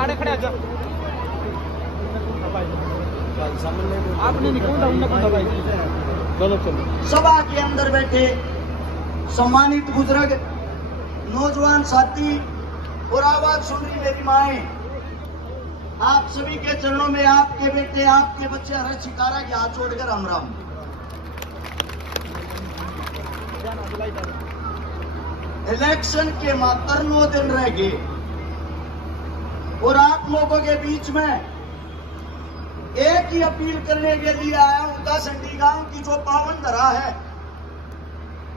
आड़े खड़े जा आपने निकलता उन्हें भाई चलो चलो। सभा के अंदर बैठे सम्मानित बुजुर्ग, नौजवान साथी और आवाज सुन रही मेरी माएं, आप सभी के चरणों में आपके बेटे, आपके बच्चे हर शिकारा के हाथ छोड़कर राम राम। इलेक्शन के मात्र 9 दिन रह गए और आप लोगों के बीच में एक ही अपील करने के लिए आया हूं। कासंडी गांव की जो पावन धरा है,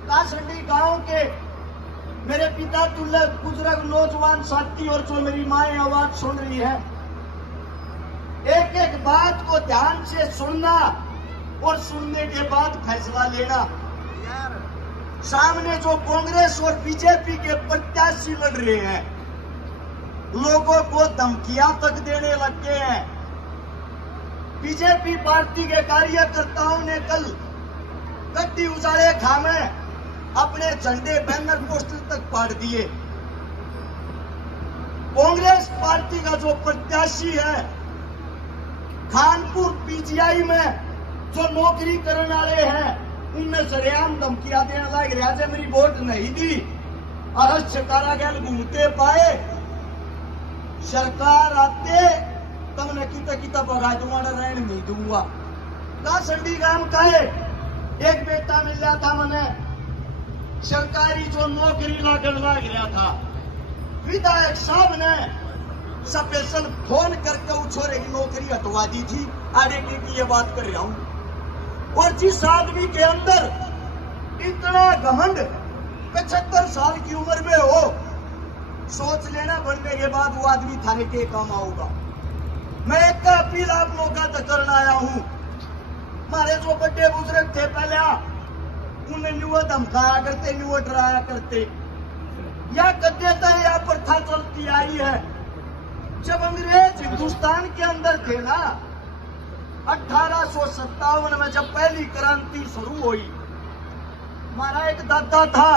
कासंडी गांव के मेरे पिता तुल्य बुजुर्ग नौजवान साथी और जो मेरी माएं आवाज सुन रही है, एक एक बात को ध्यान से सुनना और सुनने के बाद फैसला लेना। सामने जो कांग्रेस और बीजेपी के प्रत्याशी लड़ रहे हैं, लोगों को धमकियां तक देने लग गए हैं। बीजेपी पार्टी के कार्यकर्ताओं ने कल गड्डी उजाड़े खामे अपने झंडे बैनर पोस्टर तक फाड़ दिए। कांग्रेस पार्टी का जो प्रत्याशी है, खानपुर पीजीआई में जो नौकरी करने वाले हैं, उनमें सरेआम धमकियां देने लग रहा है, मेरी वोट नहीं दी और सरकार गैल घूमते पाए, सरकार आते तमने किता किता राजवाड़ा रहने नहीं दूंगा। कासंडी गांव का है, एक बेटा मिल रहा था मैंने, सरकारी जो नौकरी लागन लग रहा था, विधायक साहब ने स्पेशल फोन करके उस छोरे की नौकरी हटवा दी थी। आगे की ये बात कर रहा हूं। और जिस आदमी के अंदर इतना घमंड 75 साल की उम्र में हो, सोच लेना बनने के बाद वो आदमी थाने के काम आऊगा। मैं एक अपील आप लोगों तक करना आया हूं। हमारे जो बड़े बुजुर्ग थे पहले, उन्हें न्यू धमकाया करते, न्यू डराया करते, या कद्देतर या प्रथा चलती आई है। जब अंग्रेज हिंदुस्तान के अंदर थे ना, 1857 में जब पहली क्रांति शुरू हुई, हमारा एक दादा था,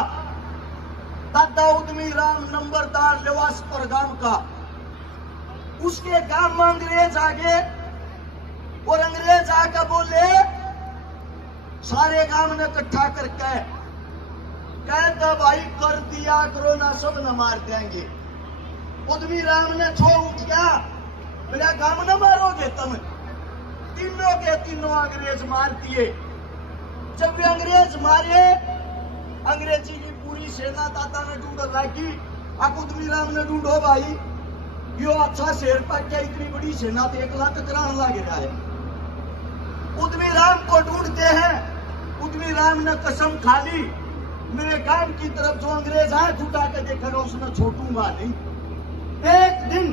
दादा उद्यमी राम नंबरदार लेवासपुर गांव का। उसके गांव में अंग्रेज आ गए और अंग्रेज आकर बोले, सारे गांव ने इकट्ठा करके कहता भाई कर दिया करो ना, सब न मार देंगे। उद्यमी राम ने छो उठ गया, मेरा गांव न मारोगे तुम, तीनों के तीनों अंग्रेज मार दिए। जब वे अंग्रेज मारे, अंग्रेजी की पूरी सेना दादा ने ढूंढ लागी। अब उद्यमी राम ने ढूंढो भाई, यो अच्छा शेर पर क्या इतनी बड़ी सेना तो 1 लाख कराने लग रहा है। उद्यमी राम को ढूंढते हैं, उद्यमी राम ने कसम खा ली, मेरे गांव की तरफ जो अंग्रेज हाथ उठा के देखा उसने छोड़ूंगा नहीं। एक दिन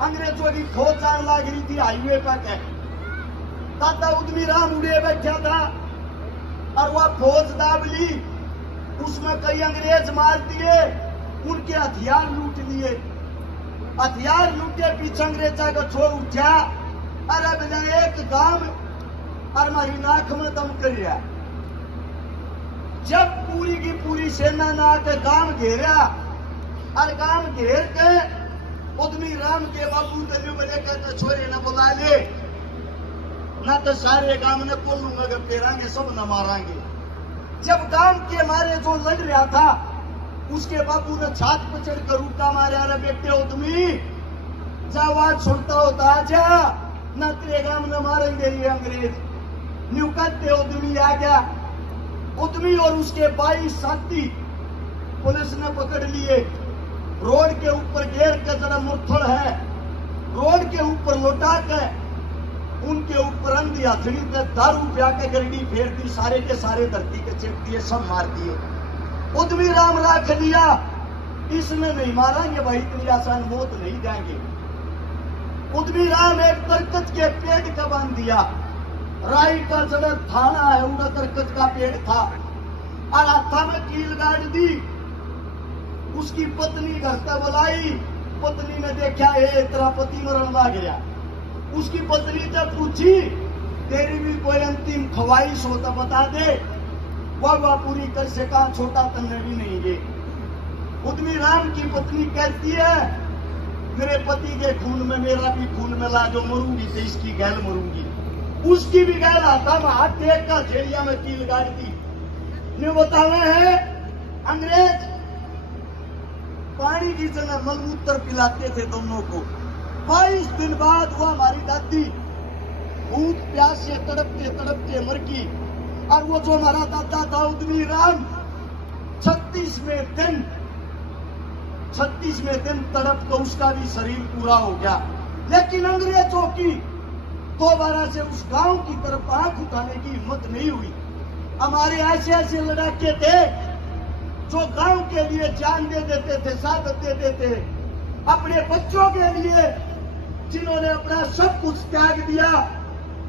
अंग्रेजों की फौज जाने लग रही थी हाईवे पर के, दादा उद्यमी राम उड़े बैठा था और वह फौज दाब ली, उसमें कई अंग्रेज मार दिए, उनके हथियार लूट लिए। हथियार लूटे, पीछे अंग्रेजा को छोड़ उठा, अरे बिना एक गांव और हमारी नाक में दम कर रहा। जब पूरी की पूरी सेना ना के गांव घेरा और गांव घेर के उद्यमी राम के बाबू दलियों बड़े कहते छोरे न बुला ले, ना तो सारे गांव ने कोलूंगा के पेरांगे, सब न मारांगे। जब गांव के मारे जो लड़ रहा था, उसके बाबू ने छात पर चढ़कर रूका मारे, अरे बेटे उद्यमी जा, आवाज सुनता होता आजा, न तेरे गांव न मारेंगे ये अंग्रेज। न्यू कहते उद्यमी आ गया। उद्यमी और उसके 22 साथी पुलिस ने पकड़ लिए, रोड के ऊपर घेर के, जरा मुरथड़ है, रोड के ऊपर लौटा के उनके ऊपर अंधी हथड़ी पे दारू पिया के गरडी फेर दी, सारे के सारे धरती के चेप दिए, सब मार दिए। उद्यमी राम राख लिया, इसमें नहीं मारेंगे भाई, इतनी आसान मौत नहीं जाएंगे। उद्यमी राम एक बरकत के पेड़ का बांध दिया, राई का जड़ा थाना है, उनका दरकत का पेड़ था, और हाथा में कील गाड़ दी। उसकी पत्नी घर तक बुलाई, पत्नी ने देखा ये तेरा पति मरण लग गया। उसकी पत्नी से पूछी, तेरी भी कोई अंतिम ख्वाहिश हो तो बता दे, वह पूरी कर सका, छोटा तन्ने भी नहीं गे। उद्यमी राम की पत्नी कहती है, मेरे पति के खून में मेरा भी खून मिला, जो मरूंगी तो इसकी गैल मरूंगी, उसकी भी गैल आता मैं हाथ टेक का झेड़िया में कील गाड़ दी। ने बतावे हैं अंग्रेज पानी की जगह मलमूत्र पिलाते थे दोनों को। 22 दिन बाद वो हमारी दादी भूख प्यास से तड़पते तड़पते मर गई। और वो जो हमारा दादा था उद्मी राम 36वें दिन तड़प तो उसका भी शरीर पूरा हो गया। लेकिन अंग्रेजों की दोबारा से उस गांव की तरफ आंख उठाने की हिम्मत नहीं हुई। हमारे ऐसे ऐसे लड़ाके थे जो गांव के लिए जान दे देते थे, शहादत दे देते, अपने बच्चों के लिए जिन्होंने अपना सब कुछ त्याग दिया।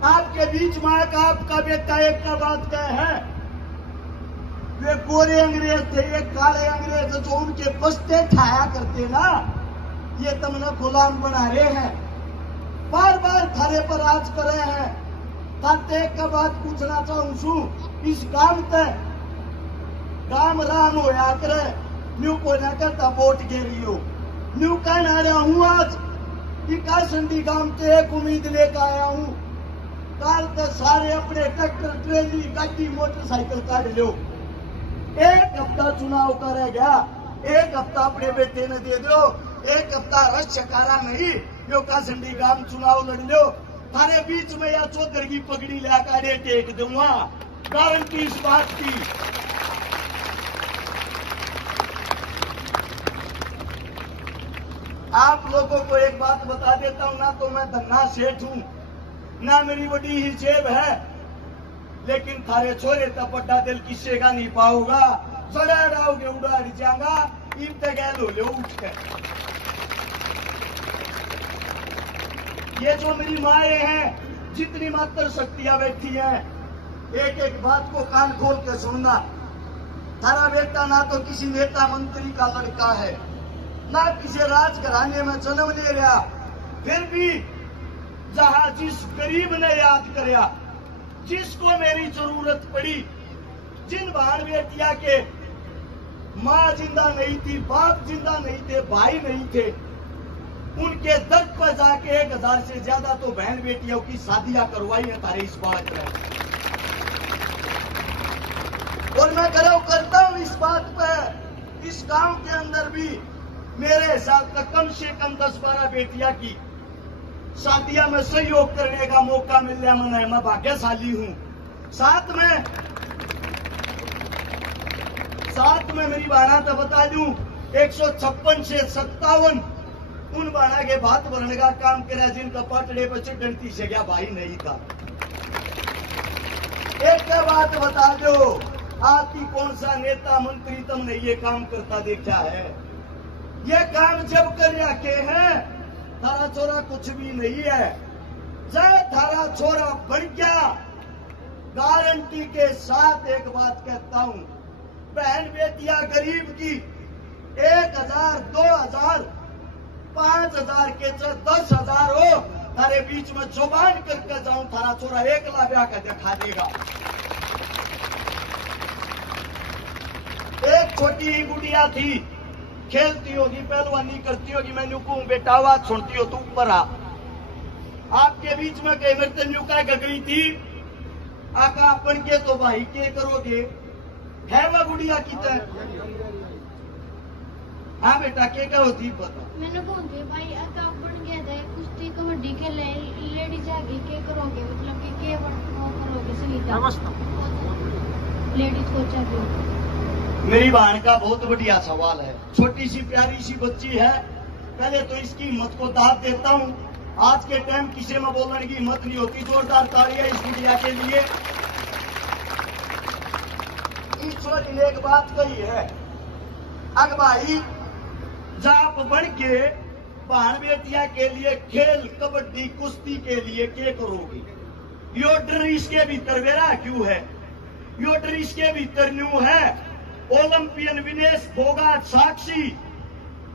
आपके बीच में आपका बेटा एक का बात कहे है, वे गोरे अंग्रेज थे, ये काले अंग्रेज जो उनके बस्ते ठाया करते ना, ये तुमने गुलाम बना रहे हैं, बार बार थारे पर राज कर रहे हैं। ताते एक का बात पूछना चाहूं छू, इस काम तक काम राम होया करे न्यू को न करता वोट के लियो न्यू कहना रहा हूं। आज का संडी गांव से एक उम्मीद लेकर आया हूं, काल तक सारे अपने ट्रैक्टर ट्रेली गाड़ी मोटरसाइकिल काट लो। एक हफ्ता चुनाव का रह गया, एक हफ्ता अपने बेटे ने दे दो, एक हफ्ता रस चकारा नहीं यो का संडी गांव चुनाव लड़ लो। थारे बीच में या चौधरी की पगड़ी लाकर टेक दूंगा, गारंटी इस बात की। आप लोगों को एक बात बता देता हूं, ना तो मैं धन्ना सेठ हूं, ना मेरी बड़ी ही जेब है, लेकिन थारे छोरे तब बड़ा दिल किस्से का नहीं पाओगा। चढ़ा रहोगे उड़ा जाऊंगा, ईब तक गैल हो लो उठ के। ये जो मेरी माए हैं, जितनी मात्र शक्तियां बैठी हैं, एक एक बात को कान खोल के सुनना। थारा बेटा ना तो किसी नेता मंत्री का लड़का है, ना किसी राजघराने में जन्म ले रहा, फिर भी जहां जिस गरीब ने याद करया, जिसको मेरी जरूरत पड़ी, जिन बहन बेटिया के माँ जिंदा नहीं थी, बाप जिंदा नहीं थे, भाई नहीं थे, उनके दर पर जाके 1000 से ज्यादा तो बहन बेटियों की शादियां करवाई है तारे इस बात में। और मैं करता हूं इस बात पे, इस गांव के अंदर भी मेरे हिसाब तक कम से कम 10-12 बेटियां की शादियां में सहयोग करने का मौका मिल रहा, मैं भाग्यशाली हूं। साथ में मेरी बाना तो बता दूं, 156 से 57 उन बाना के भात भरने का काम करा जिनका पटड़े पर चढ़ती से गया भाई नहीं था। एक का बात बता दो, आपकी कौन सा नेता मंत्री तुमने ये काम करता देखा है? ये काम जब कर रखे हैं, थारा छोरा कुछ भी नहीं है। जय थारा छोरा बढ़ गया, गारंटी के साथ एक बात कहता हूं, बहन बेटियां गरीब की 1000, 2000, 5000 के 10,000 हो, थारे बीच में जुबान करके जाऊं, थारा छोरा 1 लाख ब्याह कर दिखा देगा। एक छोटी ही गुड़िया थी, खेलती होगी, पहलवानी करती होगी, मैं न्यू कहूं बेटा आवाज सुनती हो तू ऊपर आ। आपके बीच में कई मरते न्यू कह गई थी, आका अपन के तो भाई के करोगे, है वह गुड़िया की तरह? हाँ बेटा के होती पता मैंने बोलते भाई आका अपन गया था कुश्ती कबड्डी के लेडीज आगे के करोगे, मतलब कि के करोगे सुनीता लेडीज कोच आगे। मेरी बहन का बहुत बढ़िया सवाल है, छोटी सी प्यारी सी बच्ची है, पहले तो इसकी हिम्मत को दाद देता हूँ। आज के टाइम किसी में बोलने की हिम्मत नहीं होती। जोरदार तालियां इस गुड़िया के लिए। ईश्वर ने एक बात कही है, अग भाई जाप बढ़ के बहन बेटिया के लिए खेल कबड्डी कुश्ती के लिए क्या करोगी? यो डर इसके भीतर मेरा क्यों है? यो डर इसके भीतर न्यू है। ओलंपियन विनेश फोगाट साक्षी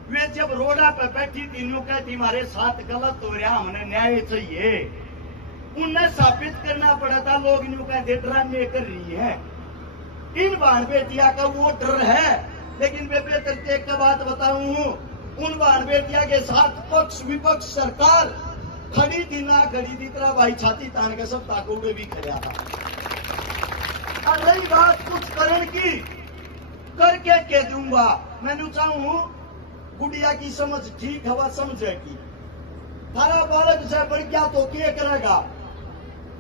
वे जब रोडा पे बैठी थी, न्यू कहती हमारे साथ गलत हो रहा, हमें न्याय चाहिए। उन्हें साबित करना पड़ा था, लोग न्यू कहते ड्रामे कर रही है। इन बहन बेटिया का वो डर है, लेकिन वे बेहतर एक बात बताऊं, उन बहन बेटिया के साथ पक्ष विपक्ष सरकार खड़ी थी ना खड़ी थी, तरह भाई छाती तान के सब ताकोड़े भी खड़ा था। और रही बात कुछ करण की, करके कह दूंगा। मैंने चाहूं गुड़िया की समझ ठीक हवा समझे की, थारा बालक से बढ़ गया तो क्या करेगा?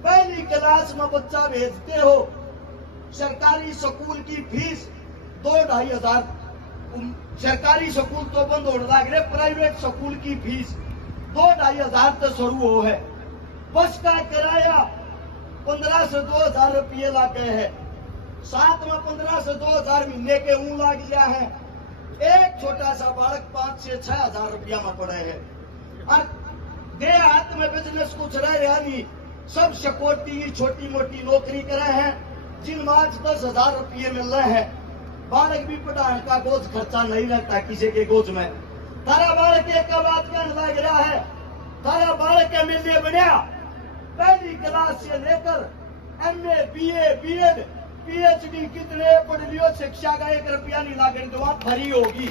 पहली क्लास में बच्चा भेजते हो, सरकारी स्कूल की फीस 2-2.5 हजार, सरकारी स्कूल तो बंद होने लग रहे, प्राइवेट स्कूल की फीस 2-2.5 हजार से शुरू हो है। बस का किराया 15 से 2 हजार रुपये लगे है, साथ में 15 से 2 हजार महीने के ऊँ लग गया है। एक छोटा सा बालक 5 से 6 हजार रुपया में पड़े है। और देहात में बिजनेस कुछ रहे नहीं, सब सिक्योरिटी छोटी मोटी नौकरी करे हैं, जिनमें आज 10 हजार रुपये मिल रहे हैं। बालक भी पढ़ाने का बोझ खर्चा नहीं रहता किसी के गोद में। तारा बालक एक बात कहने लग रहा है, तारा बालक के मिलने बढ़िया पहली क्लास से लेकर MA BA BEd PhD कितने पढ़ लियो, शिक्षा का 1 रुपया नहीं लागेगा, तो वहां फ्री होगी।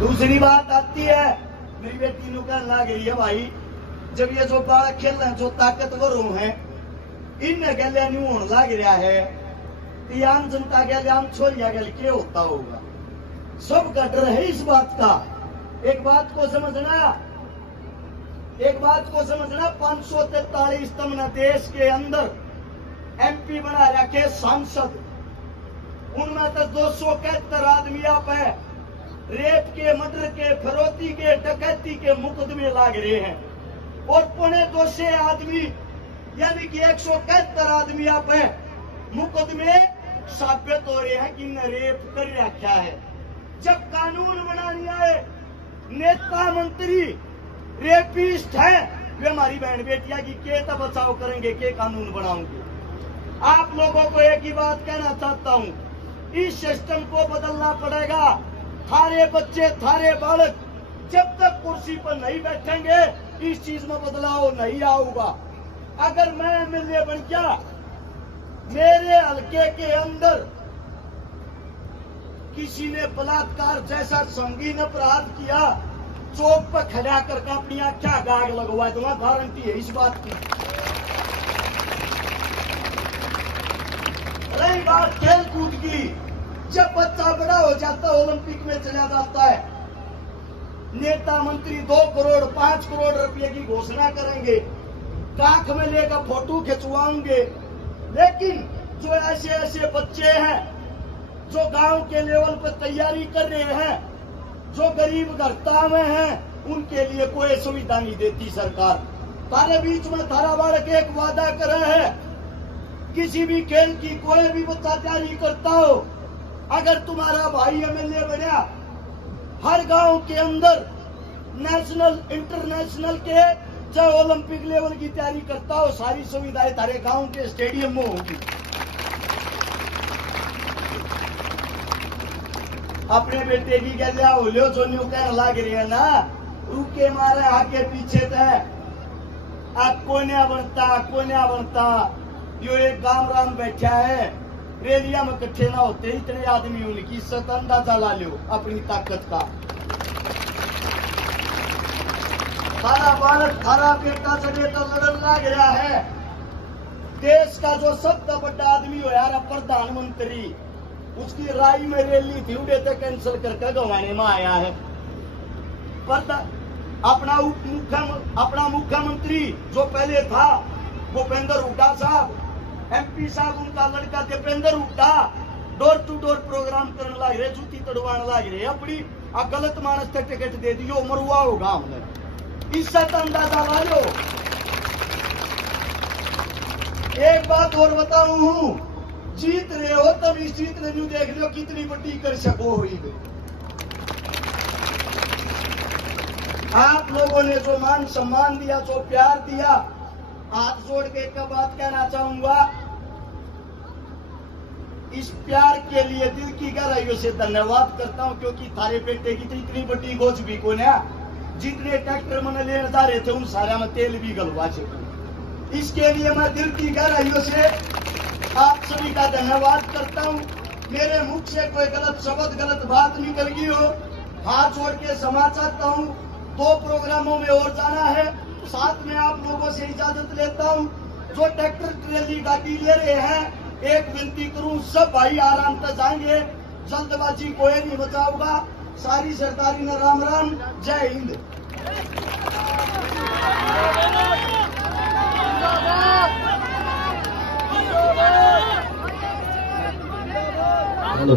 दूसरी बात आती है, मेरी बेटी नु कहने लग रही है, भाई जब ये जो बालक खेल रहे हैं, जो ताकतवर हैं, इन गले न्यू होने लग रहा है, तो आम जनता के आम छोरिया के क्या होता होगा? सबका डर है इस बात का। एक बात को समझना, 543 तमना देश के अंदर MP बना रखे सांसद, उनमें तो 271 आदमी आप है रेप के, मर्डर के, फिरौती के, डकैती के मुकदमे लाग रहे हैं, और 250 आदमी यानी कि 171 आदमी आप है मुकदमे साबित हो रहे हैं कि न रेप कर रखा है। जब कानून बनाने आए नेता मंत्री रेपिस्ट है, वे हमारी बहन बेटिया की के बचाव करेंगे, के कानून बनाओगे? आप लोगों को एक ही बात कहना चाहता हूँ, इस सिस्टम को बदलना पड़ेगा। थारे बच्चे, थारे बालक जब तक कुर्सी पर नहीं बैठेंगे, इस चीज में बदलाव नहीं आऊगा। अगर मैं MLA बन गया, मेरे हल्के के अंदर किसी ने बलात्कार जैसा संगीन अपराध किया, चौक पर खड़ा करके अपनी आंखें गाग लगवा दूंगा, गारंटी है इस बात की। रही बात खेल कूद की, जब बच्चा बड़ा हो जाता है, ओलंपिक में चला जाता है, नेता मंत्री 2 करोड़ 5 करोड़ रुपए की घोषणा करेंगे, काख में लेकर फोटो खिंचवाएंगे। लेकिन जो ऐसे ऐसे बच्चे हैं जो गांव के लेवल पर तैयारी कर रहे हैं, जो गरीब घरता में हैं, उनके लिए कोई सुविधा नहीं देती सरकार। तारे बीच में थारा बालक एक वादा करे है, किसी भी खेल की कोई भी बच्चा तैयारी करता हो, अगर तुम्हारा भाई MLA बना, हर गांव के अंदर नेशनल इंटरनेशनल के चाहे ओलंपिक लेवल की तैयारी करता हो, सारी सुविधाएं तारे गांव के स्टेडियम में होगी। अपने बेटे की गलिया हो लियो, जो न्यू कहने लग रही है ना, रुके मारे आगे पीछे थे, अब कोन्या बनता। यो एक गांव राम बैठा है, रेलिया में इकट्ठे ना होते इतने आदमी, उनकी इज्जत अंदाजा ला लो अपनी ताकत का। थारा बालक, थारा बेटा चले तो लड़न लग रहा है। देश का जो सबसे बड़ा आदमी हो यार प्रधानमंत्री, उसकी राय में रैली थी, उड़े तो कैंसिल करके गंवाने में आया है। अपना मुख्यमंत्री जो पहले था भूपेंद्र हुड्डा साहब, MP साहब उनका लड़का Deepender Hooda door to door programme करने लग रहे, जूती तड़वाने लग रहे, अपनी गलत मानस तक टिकट दे दियो, मरुआ होगा हमने, इज्जत अंदाजा ला लो। एक बात और बताऊं, जीत रहे हो तब इस जीत ने देख लो कितनी बड़ी कर सको हुई। आप लोगों ने जो मान सम्मान दिया, जो प्यार दिया, हाथ जोड़ के एक बात कहना चाहूंगा, इस प्यार के लिए दिल की गहराइयों से धन्यवाद करता हूं, क्योंकि थारे बेटे की तो इतनी बड़ी गोज भी को ना, जितने ट्रैक्टर मैंने ले जा रहे थे उन सारे में तेल भी गलवा चुका। इसके लिए मैं दिल की गहराइयों से आप सभी का धन्यवाद करता हूँ। मेरे मुख से कोई गलत शब्द गलत बात निकल गई हो, हाथ जोड़ के क्षमा चाहता हूँ। 2 प्रोग्रामों में और जाना है, साथ में आप लोगों से इजाजत लेता हूँ। जो ट्रैक्टर ट्रेली गाड़ी ले रहे हैं, एक विनती करूँ, सब भाई आराम से जाएंगे, जल्दबाजी कोई नहीं बचाओगा। सारी सरदारी ने राम राम, जय हिंद। हेलो